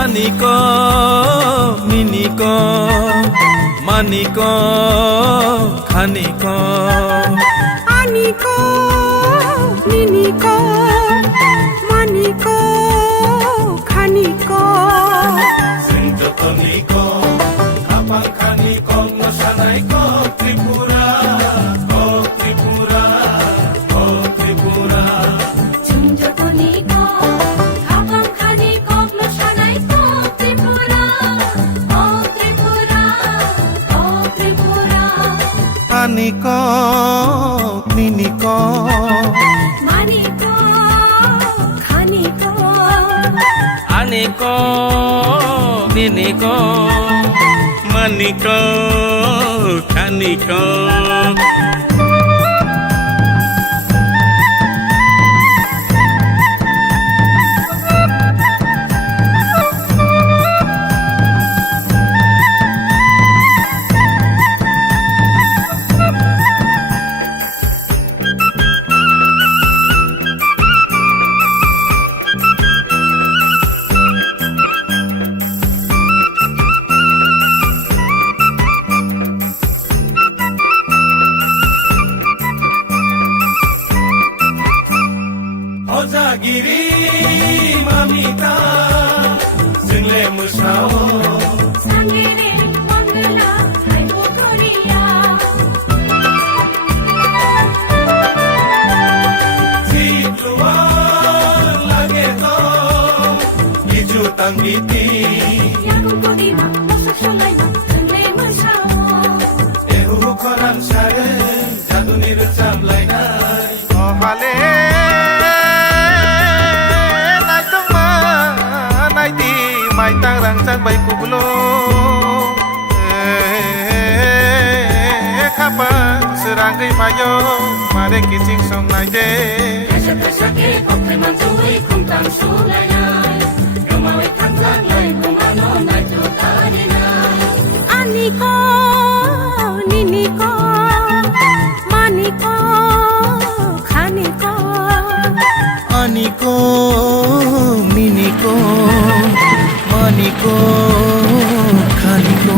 মানিক মিনিক মানিক খানিক আনিক মিনিক মানিক খানিক সিন্ধকনিক খাপাং খানিক মশানাইক ত্রিপুরা ও ত্রিপুরা ও ত্রিপুরা ঝুঞ্ঝকনিক খাপাং খানিক মশানাইক ত্রিপুরা ও ত্রিপুরা ও ত্রিপুরা আনিক মিনিক মানিক খানিক আনিক মিনিক মানিক খানিক Ojagiri mamita jingle musao sangere mangala hai bokoriya jitwa lage to biju tangiti yaku kodima mosak solai na jingle musao ehu koran sare jadunir chamlai nai ohale mai tang rang sang bai kublo khapa serang gai mayo mare kiching song nai de kasha kasha ke kokle man tui kum tam su lai nai kamawe kan sang lai bumano nai tu tani nai aniko niniko maniko khaniko aniko miniko maniko khaniko